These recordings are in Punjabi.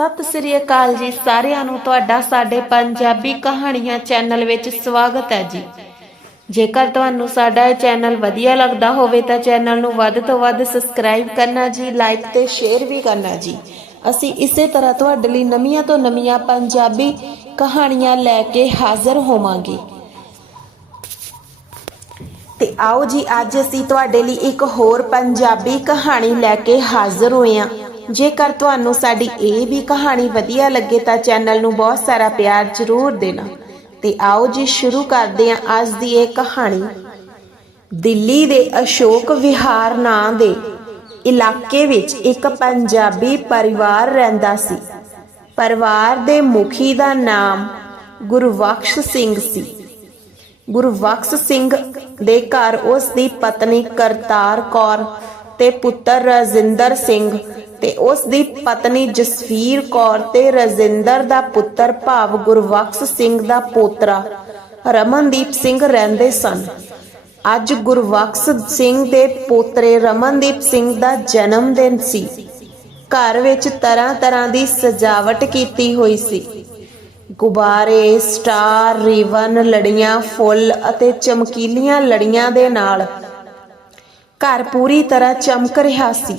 ਸਤਿ ਸ੍ਰੀ ਅਕਾਲ ਜੀ ਸਾਰਿਆਂ ਨੂੰ, ਤੁਹਾਡਾ ਸਾਡੇ ਪੰਜਾਬੀ ਕਹਾਣੀਆਂ ਚੈਨਲ ਵਿੱਚ ਸਵਾਗਤ ਹੈ ਜੀ। ਜੇਕਰ ਤੁਹਾਨੂੰ ਸਾਡਾ ਇਹ ਚੈਨਲ ਵਧੀਆ ਲੱਗਦਾ ਹੋਵੇ ਤਾਂ ਚੈਨਲ ਨੂੰ ਵੱਧ ਤੋਂ ਵੱਧ ਸਬਸਕ੍ਰਾਈਬ ਕਰਨਾ ਜੀ, ਲਾਈਕ ਤੇ ਸ਼ੇਅਰ ਵੀ ਕਰਨਾ ਜੀ। ਅਸੀਂ ਇਸੇ ਤਰ੍ਹਾਂ ਤੁਹਾਡੇ ਲਈ ਨਵੀਆਂ ਤੋਂ ਨਵੀਆਂ ਪੰਜਾਬੀ ਕਹਾਣੀਆਂ ਲੈ ਕੇ ਹਾਜ਼ਰ ਹੋਵਾਂਗੇ। ਤੇ ਆਓ ਜੀ, ਅੱਜ ਅਸੀਂ ਤੁਹਾਡੇ ਲਈ ਇੱਕ ਹੋਰ ਪੰਜਾਬੀ ਕਹਾਣੀ ਲੈ ਕੇ ਹਾਜ਼ਰ ਹੋਏ ਹਾਂ। ਜੇਕਰ ਤੁਹਾਨੂੰ ਸਾਡੀ ਇਹ ਵੀ ਕਹਾਣੀ ਵਧੀਆ ਲੱਗੇ ਤਾਂ ਚੈਨਲ ਨੂੰ ਬਹੁਤ ਸਾਰਾ ਪਿਆਰ ਜ਼ਰੂਰ ਦੇਣਾ। ਤੇ ਆਓ ਜੀ ਸ਼ੁਰੂ ਕਰਦੇ ਹਾਂ ਅੱਜ ਦੀ ਇਹ ਕਹਾਣੀ। ਦਿੱਲੀ ਦੇ ਅਸ਼ੋਕ ਵਿਹਾਰ ਨਾਂ ਦੇ ਇਲਾਕੇ ਵਿੱਚ ਇੱਕ ਪੰਜਾਬੀ ਪਰਿਵਾਰ ਰਹਿੰਦਾ ਸੀ। ਪਰਿਵਾਰ ਦੇ ਮੁਖੀ ਦਾ ਨਾਮ ਗੁਰਬਖਸ਼ ਸਿੰਘ ਸੀ। ਗੁਰਬਖਸ਼ ਸਿੰਘ ਦੇ ਘਰ ਉਸ ਦੀ ਪਤਨੀ ਕਰਤਾਰ ਕੌਰ ਤੇ ਪੁੱਤਰ ਰਜਿੰਦਰ ਸਿੰਘ ਤੇ ਉਸ ਦੀ ਪਤਨੀ ਜਸਵੀਰ ਕੌਰ ਤੇ ਰਜਿੰਦਰ ਦਾ ਪੁੱਤਰ ਭਾਵ ਗੁਰਬਖਸ਼ ਸਿੰਘ ਦਾ ਪੋਤਰਾ ਰਮਨਦੀਪ ਸਿੰਘ ਰਹਿੰਦੇ ਸਨ। ਅੱਜ ਗੁਰਬਖਸ਼ ਸਿੰਘ ਦੇ ਪੋਤਰੇ ਰਮਨਦੀਪ ਸਿੰਘ ਦਾ ਜਨਮ ਦਿਨ ਸੀ। ਘਰ ਵਿੱਚ ਤਰ੍ਹਾਂ ਤਰ੍ਹਾਂ ਦੀ ਸਜਾਵਟ ਕੀਤੀ ਹੋਈ ਸੀ। ਗੁਬਾਰੇ, ਸਟਾਰ ਰੀਵਨ ਲੜੀਆਂ, ਫੁੱਲ ਅਤੇ ਚਮਕੀਲੀਆਂ ਲੜੀਆਂ ਦੇ ਨਾਲ ਘਰ ਪੂਰੀ ਤਰ੍ਹਾਂ ਚਮਕ ਰਿਹਾ ਸੀ।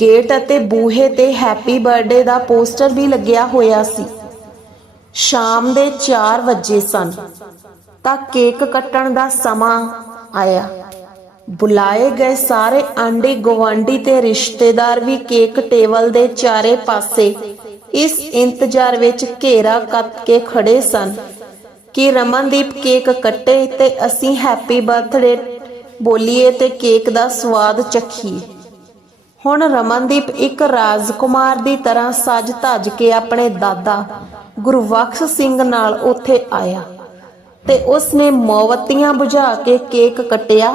ਗੇਟ ਅਤੇ ਬੂਹੇ ਤੇ ਹੈਪੀ ਬਰਥਡੇ ਦਾ ਪੋਸਟਰ ਵੀ ਲੱਗਿਆ ਹੋਇਆ ਸੀ। ਸ਼ਾਮ ਦੇ 4 ਵਜੇ ਸਨ, ਤਾਂ ਕੇਕ ਕੱਟਣ ਦਾ ਸਮਾਂ ਆਇਆ। ਬੁਲਾਏ ਗਏ ਸਾਰੇ ਆਂਢੀ ਗਵਾਂਡੀ ਤੇ ਰਿਸ਼ਤੇਦਾਰ ਵੀ ਕੇਕ ਟੇਬਲ ਦੇ ਚਾਰੇ ਪਾਸੇ ਇਸ ਇੰਤਜ਼ਾਰ ਵਿੱਚ ਘੇਰਾ ਕੱਤ ਕੇ ਖੜੇ ਸਨ ਕਿ ਰਮਨਦੀਪ ਕੇਕ ਕੱਟੇ ਤੇ ਅਸੀਂ ਹੈਪੀ ਬਰਥਡੇ ਬੋਲੀਏ ਤੇ ਕੇਕ ਦਾ ਸਵਾਦ ਚੱਖੀਏ ਹੁਣ ਰਮਨਦੀਪ ਇੱਕ ਰਾਜਕੁਮਾਰ ਦੀ ਤਰ੍ਹਾਂ ਸਜ ਧਜ ਕੇ ਆਪਣੇ ਦਾਦਾ ਗੁਰਬਖਸ਼ ਸਿੰਘ ਨਾਲ ਉੱਥੇ ਆਇਆ ਤੇ ਉਸਨੇ ਮੋਮਬੱਤੀਆਂ ਬੁਝਾ ਕੇ ਕੇਕ ਕੱਟਿਆ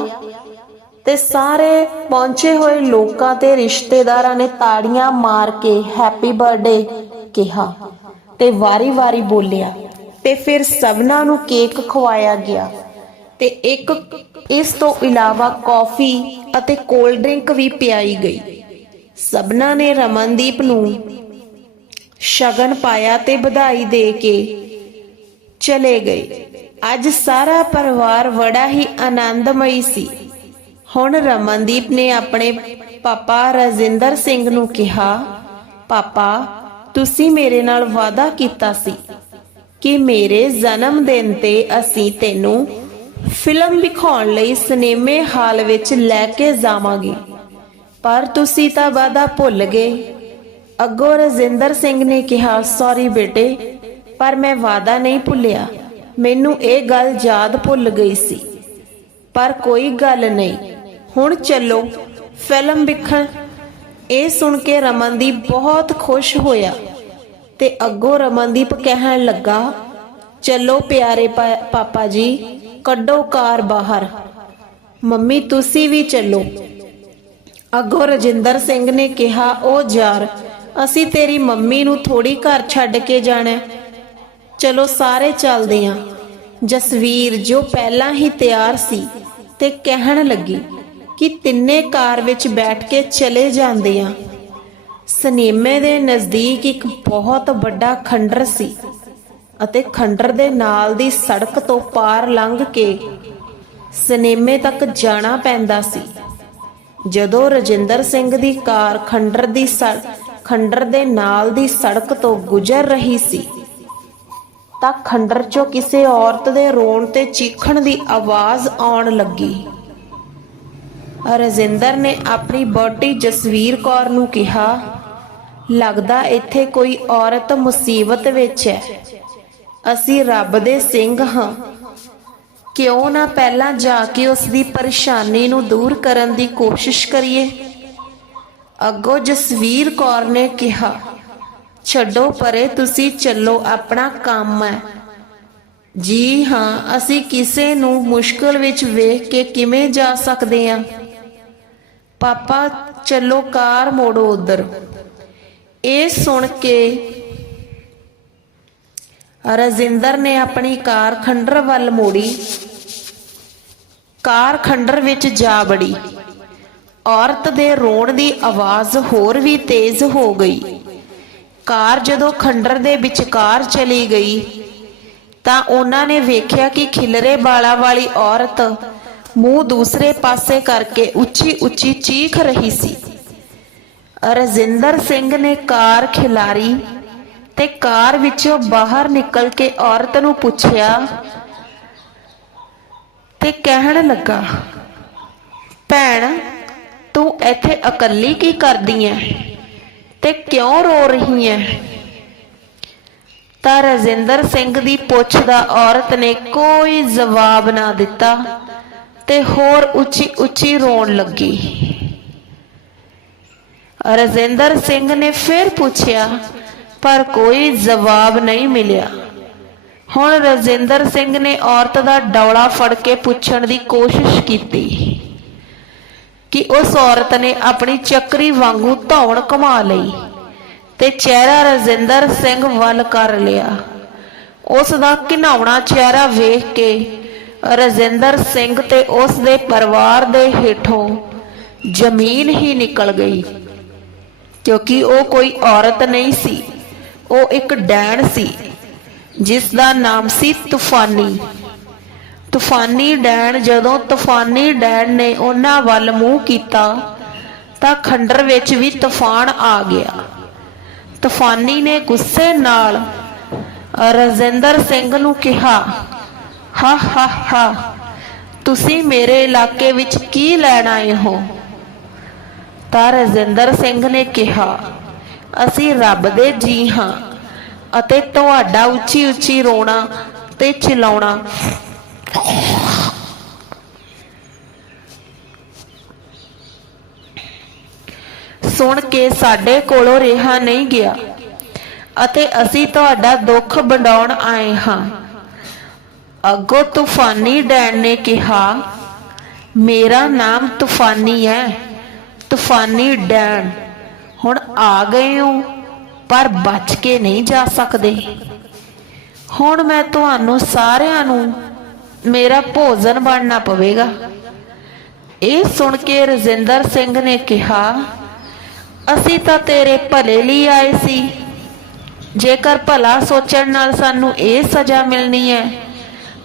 ਤੇ ਸਾਰੇ ਪਹੁੰਚੇ ਹੋਏ ਲੋਕਾਂ ਤੇ ਰਿਸ਼ਤੇਦਾਰਾਂ ਨੇ ਤਾੜੀਆਂ ਮਾਰ ਕੇ ਹੈਪੀ ਬਰਥਡੇ ਕਿਹਾ ਤੇ ਵਾਰੀ-ਵਾਰੀ ਬੋਲਿਆ ਤੇ ਫਿਰ ਸਭਨਾਂ ਨੂੰ ਕੇਕ ਖਵਾਇਆ ਗਿਆ। ਤੇ ਇੱਕ ਇਸ ਤੋਂ ਇਲਾਵਾ ਕਾਫੀ ਅਤੇ ਕੋਲਡ ਡਰਿੰਕ ਵੀ ਪਿਆਈ ਗਈ। ਸਭਨਾਂ ਨੇ ਰਮਨਦੀਪ ਨੂੰ ਸ਼ਗਨ ਪਾਇਆ ਤੇ ਵਧਾਈ ਦੇ ਕੇ ਚਲੇ ਗਏ। ਅੱਜ ਸਾਰਾ ਪਰਿਵਾਰ ਬੜਾ ਹੀ ਆਨੰਦਮਈ ਸੀ। ਹੁਣ ਰਮਨਦੀਪ ਨੇ ਆਪਣੇ ਪਾਪਾ ਰਜਿੰਦਰ ਸਿੰਘ ਨੂੰ ਕਿਹਾ, ਪਾਪਾ, ਤੁਸੀਂ ਮੇਰੇ ਨਾਲ ਵਾਅਦਾ ਕੀਤਾ ਸੀ ਕਿ ਮੇਰੇ ਜਨਮ ਦਿਨ ਤੇ ਅਸੀਂ ਤੈਨੂੰ ਫਿਲਮ ਵਿਖਾਉਣ ਲਈ ਸਿਨੇਮੇ ਹਾਲ ਵਿੱਚ ਲੈ ਕੇ ਜਾਵਾਂਗੇ। ਪਰ ਤੁਸੀਂ ਤਾਂ ਵਾਅਦਾ ਭੁੱਲ ਗਏ। ਅੱਗੋਂ ਰਜਿੰਦਰ ਸਿੰਘ ਨੇ ਕਿਹਾ ਸੌਰੀ ਬੇਟੇ, ਪਰ ਮੈਂ ਵਾਅਦਾ ਨਹੀਂ ਭੁੱਲਿਆ। ਮੈਨੂੰ ਇਹ ਗੱਲ ਯਾਦ ਭੁੱਲ ਗਈ ਸੀ। ਪਰ ਕੋਈ ਗੱਲ ਨਹੀਂ। ਹੁਣ ਚੱਲੋ, ਫਿਲਮ ਵਿਖਣ ਇਹ ਸੁਣ ਕੇ ਰਮਨਦੀਪ ਬਹੁਤ ਖੁਸ਼ ਹੋਇਆ ਤੇ ਅੱਗੋਂ ਰਮਨਦੀਪ ਕਹਿਣ ਲੱਗਾ, ਚੱਲੋ ਪਿਆਰੇ ਪਾਪਾ ਜੀ ਕੱਢੋ ਕਾਰ ਬਾਹਰ। ਮੰਮੀ, ਤੁਸੀਂ ਵੀ ਚੱਲੋ। ਅੱਗੋਂ ਰਜਿੰਦਰ ਸਿੰਘ ਨੇ ਕਿਹਾ, ਉਹ ਯਾਰ, ਅਸੀਂ ਤੇਰੀ ਮੰਮੀ ਨੂੰ ਥੋੜੀ ਘਰ ਛੱਡ ਕੇ ਜਾਣਾ ਚਲੋ, ਸਾਰੇ ਚੱਲਦੇ ਆਂ ਜਸਵੀਰ ਜੋ ਪਹਿਲਾਂ ਹੀ ਤਿਆਰ ਸੀ ਤੇ ਕਹਿਣ ਲੱਗੀ ਕਿ ਤਿੰਨੇ ਕਾਰ ਵਿੱਚ ਬੈਠ ਕੇ ਚਲੇ ਜਾਂਦੇ ਆਂ ਸਨੇਮੇ ਦੇ ਨਜ਼ਦੀਕ ਇੱਕ ਬਹੁਤ ਵੱਡਾ ਖੰਡਰ ਸੀ। ਅਤੇ ਖੰਡਰ ਦੇ ਨਾਲ ਦੀ ਸੜਕ ਤੋਂ ਪਾਰ ਲੰਘ ਕੇ ਸਿਨੇਮੇ ਤੱਕ ਜਾਣਾ ਪੈਂਦਾ ਸੀ। ਜਦੋਂ ਰਜਿੰਦਰ ਸਿੰਘ ਦੀ ਕਾਰ ਖੰਡਰ ਦੀ ਖੰਡਰ ਦੇ ਨਾਲ ਦੀ ਸੜਕ ਤੋਂ ਗੁਜ਼ਰ ਰਹੀ ਸੀ, ਤਾਂ ਖੰਡਰ ਚੋਂ ਕਿਸੇ ਔਰਤ ਦੇ ਰੋਣ ਤੇ ਚੀਖਣ ਦੀ ਆਵਾਜ਼ ਆਉਣ ਲੱਗੀ। ਰਜਿੰਦਰ ਨੇ ਆਪਣੀ ਬੋਟੀ ਜਸਵੀਰ ਕੌਰ ਨੂੰ ਕਿਹਾ, ਲੱਗਦਾ ਇੱਥੇ ਕੋਈ ਔਰਤ ਮੁਸੀਬਤ ਵਿੱਚ ਹੈ। ਅਸੀਂ ਰੱਬ ਦੇ ਸਿੰਘ ਹਾਂ। ਕਿਉਂ ਨਾ ਪਹਿਲਾਂ ਜਾ ਕੇ ਉਸ ਦੀ ਪਰੇਸ਼ਾਨੀ ਨੂੰ ਦੂਰ ਕਰਨ ਦੀ ਕੋਸ਼ਿਸ਼ ਕਰੀਏ? ਅੱਗੋਂ ਜਸਵੀਰ ਕੌਰ ਨੇ ਕਿਹਾ, ਛੱਡੋ ਪਰੇ, ਤੁਸੀਂ ਚੱਲੋ, ਆਪਣਾ ਕੰਮ ਹੈ। ਜੀ ਹਾਂ, ਅਸੀਂ ਕਿਸੇ ਨੂੰ ਮੁਸ਼ਕਲ ਵਿੱਚ ਵੇਖ ਕੇ ਕਿਵੇਂ ਜਾ ਸਕਦੇ ਹਾਂ? ਪਾਪਾ, ਚੱਲੋ, ਕਾਰ ਮੋੜੋ ਉਧਰ। ਇਹ ਸੁਣ ਕੇ ਰਜਿੰਦਰ ਨੇ ਆਪਣੀ ਕਾਰ ਖੰਡਰ ਵੱਲ ਮੋੜੀ। ਕਾਰ ਖੰਡਰ ਵਿੱਚ ਜਾ ਬੜੀ ਔਰਤ ਦੇ ਰੋਣ ਦੀ ਆਵਾਜ਼ ਹੋਰ ਵੀ ਤੇਜ਼ ਹੋ ਗਈ। ਕਾਰ ਜਦੋਂ ਖੰਡਰ ਦੇ ਵਿਚਕਾਰ ਚਲੀ ਗਈ, ਤਾਂ ਉਹਨਾਂ ਨੇ ਵੇਖਿਆ ਕਿ ਖਿਲਰੇ ਵਾਲਾ ਵਾਲੀ ਔਰਤ ਮੂੰਹ ਦੂਸਰੇ ਪਾਸੇ ਕਰਕੇ ਉੱਚੀ ਉੱਚੀ ਚੀਖ ਰਹੀ ਸੀ। ਰਜਿੰਦਰ ਸਿੰਘ ਨੇ ਕਾਰ ਖਿਲਾਰੀ ਤੇ ਕਾਰ ਵਿੱਚੋਂ ਬਾਹਰ ਨਿਕਲ ਕੇ ਔਰਤ ਨੂੰ ਪੁੱਛਿਆ ਤੇ ਕਹਿਣ ਲੱਗਾ, ਭੈਣ, ਤੂੰ ਇੱਥੇ ਇਕੱਲੀ ਕੀ ਕਰਦੀ ਐ? ਤੇ ਕਿਉਂ ਰੋ ਰਹੀ ਐ? ਤਾਂ ਰਜਿੰਦਰ ਸਿੰਘ ਦੀ ਪੁੱਛ ਦਾ ਔਰਤ ਨੇ ਕੋਈ ਜਵਾਬ ਨਾ ਦਿੱਤਾ ਤੇ ਹੋਰ ਉੱਚੀ ਉੱਚੀ ਰੋਣ ਲੱਗੀ। ਰਜਿੰਦਰ ਸਿੰਘ ਨੇ ਫਿਰ ਪੁੱਛਿਆ ਪਰ ਕੋਈ ਜਵਾਬ ਨਹੀਂ ਮਿਲਿਆ। ਹੁਣ ਰਜਿੰਦਰ ਸਿੰਘ ਨੇ ਔਰਤ ਦਾ ਡੌਲਾ ਫੜ ਕੇ ਪੁੱਛਣ ਦੀ ਕੋਸ਼ਿਸ਼ ਕੀਤੀ ਕਿ ਉਸ ਔਰਤ ਨੇ ਆਪਣੀ ਚੱਕਰੀ ਵਾਂਗੂ ਧੌਣ ਕਮਾ ਲਈ ਤੇ ਚਿਹਰਾ ਰਜਿੰਦਰ ਸਿੰਘ ਵੱਲ ਕਰ ਲਿਆ। ਉਸ ਦਾ ਘਿਨਾਉਣਾ ਚਿਹਰਾ ਵੇਖ ਕੇ ਰਜਿੰਦਰ ਸਿੰਘ ਤੇ ਉਸ ਦੇ ਪਰਿਵਾਰ ਦੇ ਹੇਠੋਂ ਜ਼ਮੀਨ ਹੀ ਨਿਕਲ ਗਈ, ਕਿਉਂਕਿ ਉਹ ਕੋਈ ਔਰਤ ਨਹੀਂ ਸੀ। ਉਹ ਇੱਕ ਡੈਣ ਸੀ, ਜਿਸ ਦਾ ਨਾਮ ਸੀ ਤੂਫਾਨੀ। ਤੂਫਾਨੀ ਡੈਣ ਜਦੋਂ ਤੂਫਾਨੀ ਡੈਣ ਨੇ ਉਹਨਾਂ ਵੱਲ ਮੂੰਹ ਕੀਤਾ, ਤਾਂ ਖੰਡਰ ਵਿੱਚ ਵੀ ਤੂਫਾਨ ਆ ਗਿਆ। ਤੂਫਾਨੀ ਨੇ ਗੁੱਸੇ ਨਾਲ ਰਜਿੰਦਰ ਸਿੰਘ ਨੂੰ ਕਿਹਾ, ਹਾ ਹਾ ਹਾ, ਤੁਸੀਂ ਮੇਰੇ ਇਲਾਕੇ ਵਿੱਚ ਕੀ ਲੈਣ ਆਏ ਹੋ? ਤਾਂ ਰਜਿੰਦਰ ਸਿੰਘ ਨੇ ਕਿਹਾ ਅਸੀਂ ਰੱਬ ਦੇ ਜੀ ਹਾਂ ਅਤੇ ਤੁਹਾਡਾ ਉੱਚੀ ਉੱਚੀ ਰੋਣਾ ਤੇ ਚਿਲਾਉਣਾ। ਸੁਣ ਕੇ ਸਾਡੇ ਕੋਲੋਂ ਰਿਹਾ ਨਹੀਂ ਗਿਆ ਅਤੇ ਅਸੀਂ ਤੁਹਾਡਾ ਦੁੱਖ ਵੰਡਾਉਣ ਆਏ ਹਾਂ। ਅੱਗੋਂ ਤੂਫਾਨੀ ਡੈਣ ਨੇ ਕਿਹਾ, ਮੇਰਾ ਨਾਮ ਤੂਫਾਨੀ ਹੈ, ਤੂਫਾਨੀ ਡੈਣ। ਹੁਣ ਆ ਗਏ ਹੋ, ਪਰ ਬਚ ਕੇ ਨਹੀਂ ਜਾ ਸਕਦੇ। ਹੁਣ ਮੈਂ ਤੁਹਾਨੂੰ ਸਾਰਿਆਂ ਨੂੰ ਮੇਰਾ ਭੋਜਨ ਬਣਨਾ ਪਵੇਗਾ। ਇਹ ਸੁਣ ਕੇ ਰਜਿੰਦਰ ਸਿੰਘ ਨੇ ਕਿਹਾ, ਅਸੀਂ ਤਾਂ ਤੇਰੇ ਭਲੇ ਲਈ ਆਏ ਸੀ। ਜੇਕਰ ਭਲਾ ਸੋਚਣ ਨਾਲ ਸਾਨੂੰ ਇਹ ਸਜ਼ਾ ਮਿਲਣੀ ਹੈ,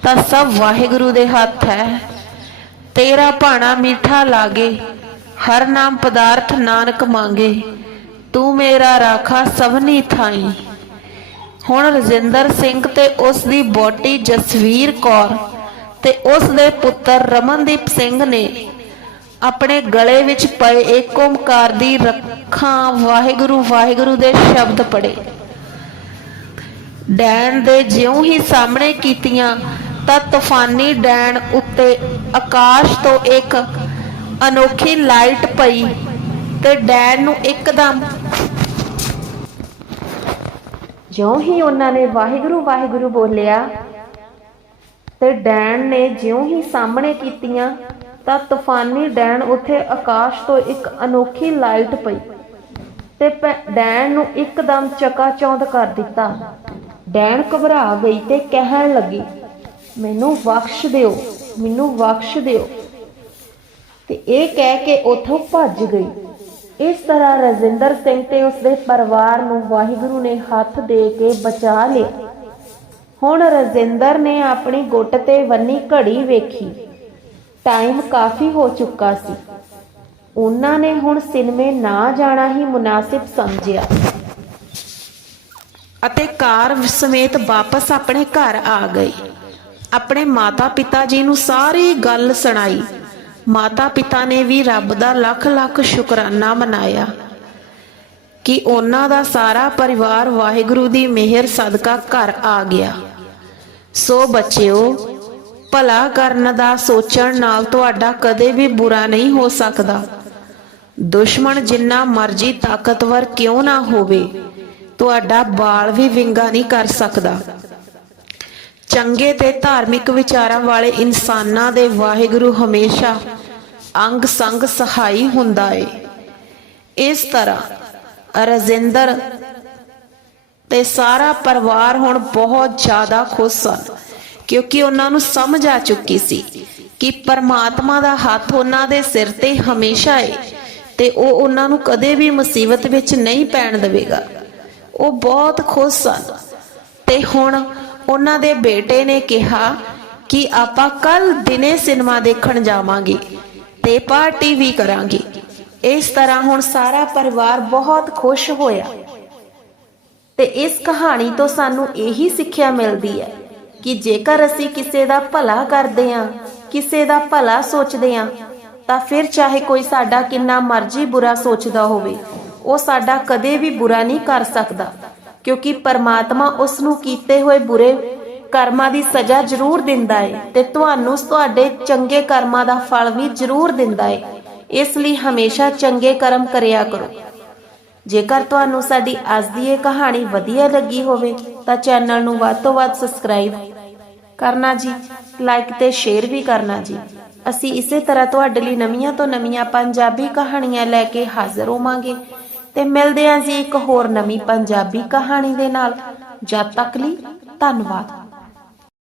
ਤਾਂ ਸਭ ਵਾਹਿਗੁਰੂ ਦੇ ਹੱਥ ਹੈ। ਤੇਰਾ ਭਾਣਾ ਮਿੱਠਾ ਲਾਗੇ, ਹਰ ਨਾਮ ਪਦਾਰਥ ਨਾਨਕ ਮੰਗੇ। ਤੂੰ ਮੇਰਾ ਰਾਖਾ ਸਭਨੀ ਥਾਈ। ਹੁਣ ਰਜਿੰਦਰ ਸਿੰਘ ਤੇ ਉਸ ਦੀ ਬੋਟੀ ਜਸਵੀਰ ਕੌਰ ਤੇ ਉਸ ਦੇ ਪੁੱਤਰ ਰਮਨਦੀਪ ਸਿੰਘ ਨੇ ਆਪਣੇ ਗਲੇ ਵਿੱਚ ਪਏ ਏਕ ਓਮਕਾਰ ਦੀ ਰੱਖਾਂ ਵਾਹਿਗੁਰੂ ਵਾਹਿਗੁਰੂ ਦੇ ਸ਼ਬਦ ਪੜੇ ਡੈਣ ਦੇ ਜਿਉਂ ਹੀ ਸਾਹਮਣੇ ਕੀਤੀਆਂ ਤਾਂ ਤੂਫਾਨੀ ਡੈਣ ਉੱਤੇ ਆਕਾਸ਼ ਤੋਂ ਇੱਕ ਅਨੋਖੀ ਲਾਈਟ ਪਈ। ਤੇ ਡੈਣ ਨੂੰ ਇੱਕਦਮ। ਜਿਉਂ ਹੀ ਉਹਨਾਂ ਨੇ ਵਾਹਿਗੁਰੂ ਵਾਹਿਗੁਰੂ ਬੋਲਿਆ, ਤੇ ਡੈਣ ਨੇ ਜਿਉਂ ਹੀ ਸਾਹਮਣੇ ਕੀਤੀਆਂ, ਤਾਂ ਤੂਫਾਨੀ ਡੈਣ ਉੱਥੇ ਆਕਾਸ਼ ਤੋਂ ਇੱਕ ਅਨੋਖੀ ਲਾਈਟ ਪਈ ਤੇ ਡੈਣ ਨੂੰ ਇੱਕਦਮ ਚਕਾਚੌਂਧ ਕਰ ਦਿੱਤਾ। ਡੈਣ ਘਬਰਾ ਗਈ ਤੇ ਕਹਿਣ ਲੱਗੀ, ਮੈਨੂੰ ਬਖਸ਼ ਦਿਓ, ਮੈਨੂੰ ਬਖਸ਼ ਦਿਓ। ਤੇ ਇਹ ਕਹਿ ਕੇ ਉੱਥੋਂ ਭੱਜ ਗਈ। ਇਸ ਤਰ੍ਹਾਂ ਰਜਿੰਦਰ ਸਿੰਘ ਤੇ ਉਸਦੇ ਪਰਿਵਾਰ ਨੂੰ ਵਾਹਿਗੁਰੂ ਨੇ ਹੱਥ ਦੇ ਕੇ ਬਚਾ ਲਿਆ। ਹੁਣ ਰਜਿੰਦਰ ਨੇ ਆਪਣੀ ਗੁੱਟ ਤੇ ਬੰਨੀ ਘੜੀ ਵੇਖੀ। ਟਾਈਮ ਕਾਫੀ ਹੋ ਚੁੱਕਾ ਸੀ। ਉਹਨਾਂ ਨੇ ਹੁਣ ਸਿਨਮੇ ਨਾ ਜਾਣਾ ਹੀ ਮੁਨਾਸਿਬ ਸਮਝਿਆ। ਅਤੇ ਕਾਰ ਸਮੇਤ ਵਾਪਸ ਆਪਣੇ ਘਰ ਆ ਗਏ ਆਪਣੇ ਮਾਤਾ ਪਿਤਾ ਜੀ ਨੂੰ ਸਾਰੀ ਗੱਲ ਸੁਣਾਈ। ਮਾਤਾ ਪਿਤਾ ਨੇ ਵੀ ਰੱਬ ਦਾ ਲੱਖ ਲੱਖ ਸ਼ੁਕਰਾਨਾ ਮਨਾਇਆ ਕਿ ਉਹਨਾਂ ਦਾ ਸਾਰਾ ਪਰਿਵਾਰ ਵਾਹਿਗੁਰੂ ਦੀ ਮਿਹਰ ਸਦਕਾ ਘਰ ਆ ਗਿਆ। ਸੋ ਬੱਚਿਓ, ਭਲਾ ਕਰਨ ਦਾ ਸੋਚਣ ਨਾਲ ਤੁਹਾਡਾ ਕਦੇ ਵੀ ਬੁਰਾ ਨਹੀਂ ਹੋ ਸਕਦਾ। ਦੁਸ਼ਮਣ ਜਿੰਨਾ ਮਰਜ਼ੀ ਤਾਕਤਵਰ ਕਿਉਂ ਨਾ ਹੋਵੇ, ਤੁਹਾਡਾ ਬਾਲ ਵੀ ਵਿੰਗਾ ਨਹੀਂ ਕਰ ਸਕਦਾ। ਚੰਗੇ ਤੇ ਧਾਰਮਿਕ ਵਿਚਾਰਾਂ ਵਾਲੇ ਇਨਸਾਨਾਂ ਦੇ ਵਾਹਿਗੁਰੂ ਹਮੇਸ਼ਾ ਅੰਗ ਸੰਗ ਸਹਾਈ ਹੁੰਦਾ ਏ। ਇਸ ਤਰ੍ਹਾਂ ਰਜਿੰਦਰ ਤੇ ਸਾਰਾ ਪਰਿਵਾਰ ਹੁਣ ਬਹੁਤ ਜ਼ਿਆਦਾ ਖੁਸ਼ ਸਨ, ਕਿਉਂਕਿ ਉਹਨਾਂ ਨੂੰ ਸਮਝ ਆ ਚੁੱਕੀ ਸੀ ਕਿ ਪਰਮਾਤਮਾ ਦਾ ਹੱਥ ਉਹਨਾਂ ਦੇ ਸਿਰ ਤੇ ਹਮੇਸ਼ਾ ਏ ਤੇ ਉਹ ਉਹਨਾਂ ਨੂੰ ਕਦੇ ਵੀ ਮੁਸੀਬਤ ਵਿੱਚ ਨਹੀਂ ਪੈਣ ਦੇਵੇਗਾ। ਉਹ ਬਹੁਤ ਖੁਸ਼ ਸਨ ਤੇ ਹੁਣ ਉਹਨਾਂ ਦੇ ਬੇਟੇ ਨੇ ਕਿਹਾ ਕਿ ਆਪਾਂ ਕੱਲ ਦਿਨੇ ਸਿਨੇਮਾ ਦੇਖਣ ਜਾਵਾਂਗੇ ਤੇ ਪਾਰਟੀ ਵੀ ਕਰਾਂਗੇ। ਇਸ ਤਰ੍ਹਾਂ ਹੁਣ ਸਾਰਾ ਪਰਿਵਾਰ ਬਹੁਤ ਖੁਸ਼ ਹੋਇਆ। ਤੇ ਇਸ ਕਹਾਣੀ ਤੋਂ ਸਾਨੂੰ ਇਹੀ ਸਿੱਖਿਆ ਮਿਲਦੀ ਹੈ ਕਿ ਜੇਕਰ ਅਸੀਂ ਕਿਸੇ ਦਾ ਭਲਾ ਕਰਦੇ ਹਾਂ, ਕਿਸੇ ਦਾ ਭਲਾ ਸੋਚਦੇ ਹਾਂ, ਤਾਂ ਫਿਰ ਚਾਹੇ ਕੋਈ ਸਾਡਾ ਕਿੰਨਾ ਮਰਜ਼ੀ ਬੁਰਾ ਸੋਚਦਾ ਹੋਵੇ, ਉਹ ਸਾਡਾ ਕਦੇ ਵੀ ਬੁਰਾ ਨਹੀਂ ਕਰ ਸਕਦਾ। ਕਿਉਂਕਿ ਪਰਮਾਤਮਾ ਉਸ ਨੂੰ ਕੀਤੇ ਹੋਏ ਬੁਰੇ ਕਰਮਾਂ ਦੀ ਸਜ਼ਾ ਜ਼ਰੂਰ ਦਿੰਦਾ ਹੈ ਤੇ ਤੁਹਾਨੂੰ ਤੁਹਾਡੇ ਚੰਗੇ ਕਰਮਾਂ ਦਾ ਫਲ ਵੀ ਜ਼ਰੂਰ ਦਿੰਦਾ ਹੈ ਇਸ ਲਈ ਹਮੇਸ਼ਾ ਚੰਗੇ ਕਰਮ ਕਰਿਆ ਕਰੋ। ਜੇਕਰ ਤੁਹਾਨੂੰ ਸਾਡੀ ਅੱਜ ਦੀ ਇਹ ਕਹਾਣੀ ਵਧੀਆ ਲੱਗੀ ਹੋਵੇ, ਤਾਂ ਚੈਨਲ ਨੂੰ ਵੱਧ ਤੋਂ ਵੱਧ ਸਬਸਕ੍ਰਾਈਬ ਕਰਨਾ ਜੀ, ਲਾਈਕ ਤੇ ਸ਼ੇਅਰ ਵੀ ਕਰਨਾ ਜੀ। ਅਸੀਂ ਇਸੇ ਤਰ੍ਹਾਂ ਤੁਹਾਡੇ ਲਈ ਨਵੀਆਂ ਤੋਂ ਨਵੀਆਂ ਪੰਜਾਬੀ ਕਹਾਣੀਆਂ ਲੈ ਕੇ ਹਾਜ਼ਰ ਹੋਵਾਂਗੇ। ਤੇ ਮਿਲਦੇ ਹਾਂ ਜੀ ਇੱਕ ਹੋਰ ਨਵੀਂ ਪੰਜਾਬੀ ਕਹਾਣੀ ਦੇ ਨਾਲ। ਜਦ ਤੱਕ ਲਈ ਧੰਨਵਾਦ।